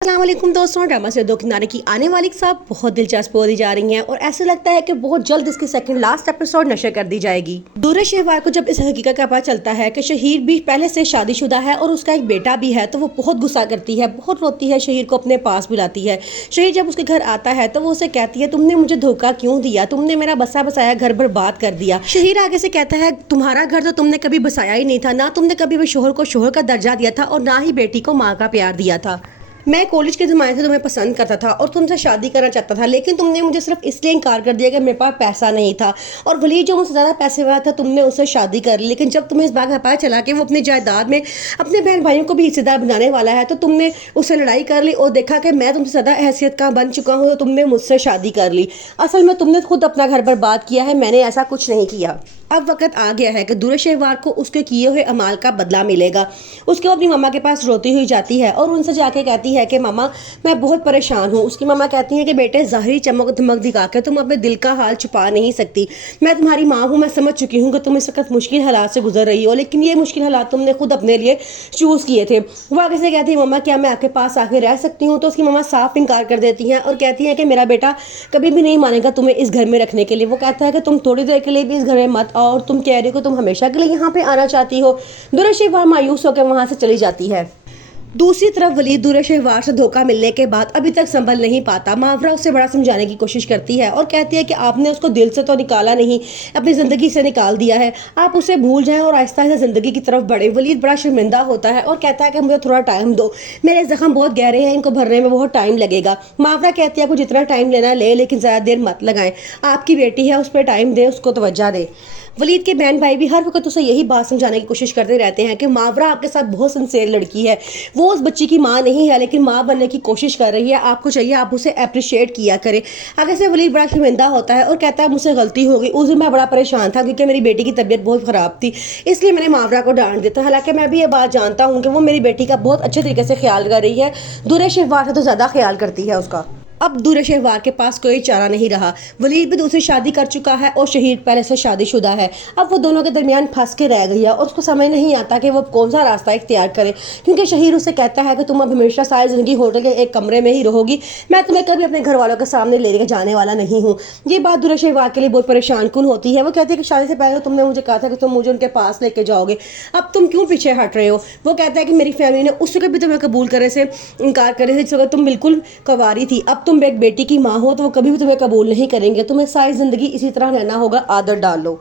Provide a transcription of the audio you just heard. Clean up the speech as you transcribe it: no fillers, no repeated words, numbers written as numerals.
अस्सलाम वालेकुम दोस्तों, ड्रामा से दो किनारे की आने वाली साहब बहुत दिलचस्प होती जा रही हैं और ऐसा लगता है कि बहुत जल्द इसकी सेकंड लास्ट एपिसोड नशर कर दी जाएगी। दूर शहवार को जब इस हकीकत का पता चलता है कि शहीर भी पहले से शादीशुदा है और उसका एक बेटा भी है तो वो बहुत गुस्सा करती है, बहुत रोती है, शहीर को अपने पास बुलाती है। शहीर जब उसके घर आता है तो वो उसे कहती है, तुमने मुझे धोखा क्यों दिया, तुमने मेरा बसा बसाया घर बर्बाद कर दिया। शहीर आगे से कहता है, तुम्हारा घर तो तुमने कभी बसाया ही नहीं था, ना तुमने कभी भी शोहर को शोहर का दर्जा दिया था और ना ही बेटी को माँ का प्यार दिया था। मैं कॉलेज के ज़माने से तुम्हें पसंद करता था और तुमसे शादी करना चाहता था, लेकिन तुमने मुझे सिर्फ इसलिए इनकार कर दिया कि मेरे पास पैसा नहीं था। और वलीद जो मुझसे ज़्यादा पैसे वाला था, तुमने उससे शादी कर ली। लेकिन जब तुम्हें इस बात का पता चला कि वो अपनी जायदाद में अपने बहन भाइयों को भी हिस्सेदार बनाने वाला है तो तुमने उससे लड़ाई कर ली और देखा कि मैं तुमसे ज़्यादा हैसियत का बन चुका हूँ तो तुमने मुझसे शादी कर ली। असल में तुमने खुद अपना घर बर्बाद किया है, मैंने ऐसा कुछ नहीं किया। अब वक्त आ गया है कि दूर शहवार को उसके किए हुए अमाल का बदला मिलेगा। उसके वो अपनी मामा के पास रोती हुई जाती है और उनसे जाके कहती है कि मामा मैं बहुत परेशान हूँ। उसकी मामा कहती हैं कि बेटे ज़ाहिरी चमक धमक दिखा के तुम अपने दिल का हाल छुपा नहीं सकती। मैं तुम्हारी माँ हूँ, मैं समझ चुकी हूँ कि तुम इस वक्त मुश्किल हालात से गुजर रही हो, लेकिन ये मुश्किल हालात तुमने खुद अपने लिए चूज़ किए थे। वो आगे से कहती है, मामा क्या मैं आपके पास आके रह सकती हूँ? तो उसकी मामा साफ इनकार कर देती हैं और कहती हैं कि मेरा बेटा कभी भी नहीं मानेगा तुम्हें इस घर में रखने के लिए। वो कहता है कि तुम थोड़ी देर के लिए भी इस घर में मत आओ और तुम कह रही हो तुम हमेशा के लिए यहाँ पे आना चाहती हो। दूर शहवार मायूस होकर वहाँ से चली जाती है। दूसरी तरफ वलीद दूर शहवार से धोखा मिलने के बाद अभी तक संभल नहीं पाता। मावरा उससे बड़ा समझाने की कोशिश करती है और कहती है कि आपने उसको दिल से तो निकाला नहीं, अपनी ज़िंदगी से निकाल दिया है, आप उसे भूल जाएं और आहिस्ता आहिस्ता ज़िंदगी की तरफ बढ़े। वलीद बड़ा शर्मिंदा होता है और कहता है कि मुझे थोड़ा टाइम दो, मेरे ज़ख्म बहुत गहरे हैं, इनको भरने में बहुत टाइम लगेगा। मावरा कहती है आपको जितना टाइम लेना ले, लेकिन ज़्यादा देर मत लगाएं, आपकी बेटी है, उस पर टाइम दें, उसको तवज्जो दें। वलीद के बहन भाई भी हर वक्त उसे यही बात समझाने की कोशिश करते रहते हैं कि मावरा आपके साथ बहुत सिंसियर लड़की है, वो उस बच्ची की माँ नहीं है लेकिन माँ बनने की कोशिश कर रही है, आपको चाहिए आप उसे अप्रिशिएट किया करें। आगे से वलीद बड़ा शर्मिंदा होता है और कहता है मुझसे गलती हो गई, उस दिन मैं बड़ा परेशान था क्योंकि मेरी बेटी की तबीयत बहुत ख़राब थी, इसलिए मैंने मावरा को डांट दिया था। हालांकि मैं भी ये बात जानता हूँ कि वो मेरी बेटी का बहुत अच्छे तरीके से ख्याल कर रही है, दूर शहवार से तो ज़्यादा ख्याल करती है उसका। अब दूर शहवार के पास कोई चारा नहीं रहा। वलीद भी दूसरी शादी कर चुका है और शहीर पहले से शादीशुदा है। अब वो दोनों के दरमियान फंस के रह गई है और उसको समझ नहीं आता कि वो कौन सा रास्ता इख्तियार करे, क्योंकि शहीर उसे कहता है कि तुम अब हमेशा सारी ज़िंदगी होटल के एक कमरे में ही रहोगी, मैं तुम्हें कभी अपने घर वालों के सामने लेके जाने वाला नहीं हूँ। ये बात दूर शहवार के लिए बहुत परेशान कुन होती है। वो कहती है कि शादी से पहले तुमने मुझे कहा था कि तुम मुझे उनके पास लेके जाओगे, अब तुम क्यों पीछे हट रहे हो? वो कहता है कि मेरी फैमिली ने उस वक्त भी तुम्हें कबूल करने से इनकार करे थे जिस वक्त तुम बिल्कुल कंवारी थी, अब तुम एक बेटी की माँ हो तो वो कभी भी तुम्हें कबूल नहीं करेंगे, तुम्हें सारी ज़िंदगी इसी तरह रहना होगा, आदत डाल लो।